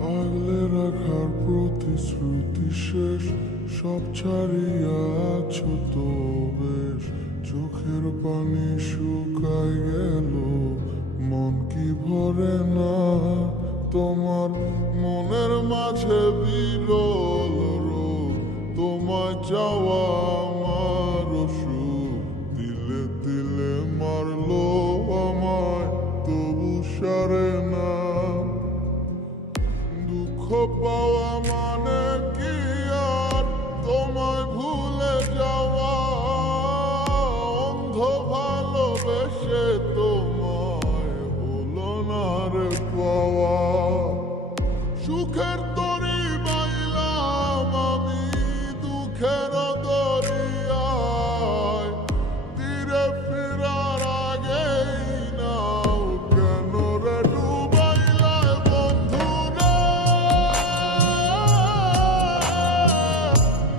আগলে রাখার প্রতিশ্রুতি শেষ, সব ছাড়িয়া আছো তো বেশ। চোখের পানি শুকায় গেল, মন কি ভরে না। তোমার মনের মাঝে বিরল রোগ, তোমায় চাওয়া আমার অসুখ। দিলে দিলে মারলো আমায়, তবু সারে না। দুঃখ পাওয়া মানে কি আর তোমায় ভুলে যাওয়া? অন্ধ ভালোবেসে তোমায় হলো না রে পাওয়া। সুখের তরি বাইলাম আমি দুঃখের দরিয়ায়, তীরে ফেরার আগেই নাও কেন রে ডুবাইলায় বন্ধু রে।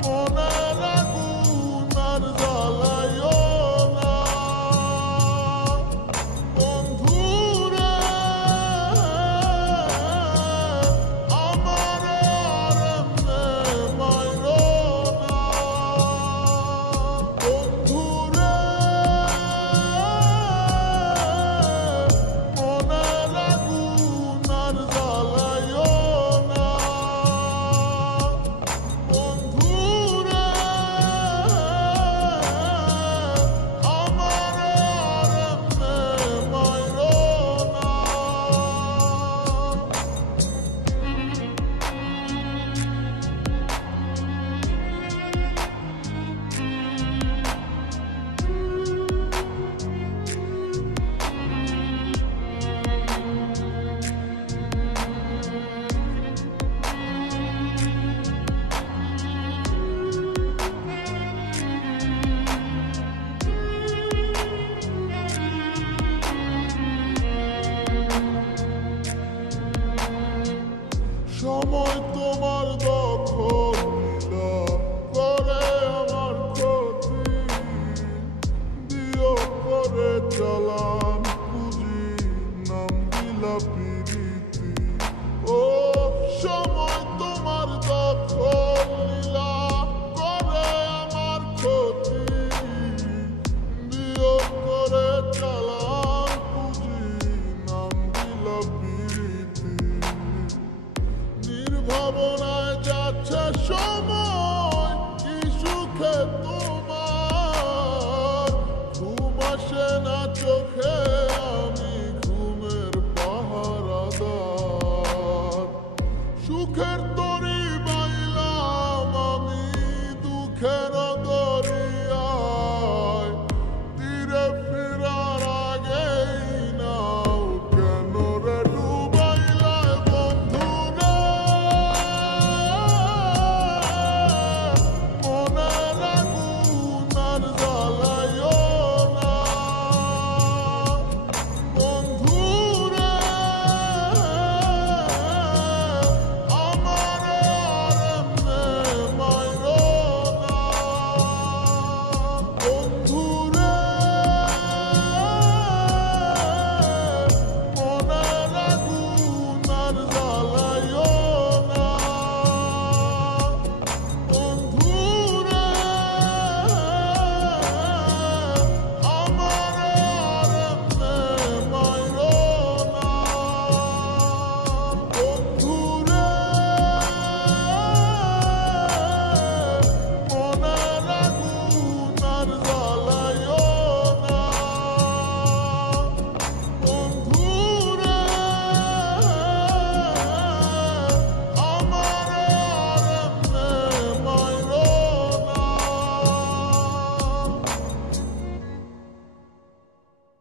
মনের আগুন আর জ্বালাইও না বন্ধু রে। আমারে আর এমনে মাইরো না বন্ধু রে। মনের আগুন আর জ্বালাইও না বন্ধু রে। আমারে আর এমনে মাইরো না। সময় তোমার দখল নিলা, করে আমার ক্ষতি। দিও করে চালান পুঁজি, নাম দিলা প্রীতি। ও সময় তোমার দখল নিলা, করে আমার ক্ষতি। দিও করে চালান পুঁজি, নাম দিলা প্রীতি। নির্ভাবনায় যাচ্ছে সময়, কি সুখে তোমার। ঘুম আসে না চোখে, আমি ঘুমের পাহারাদার। সুখের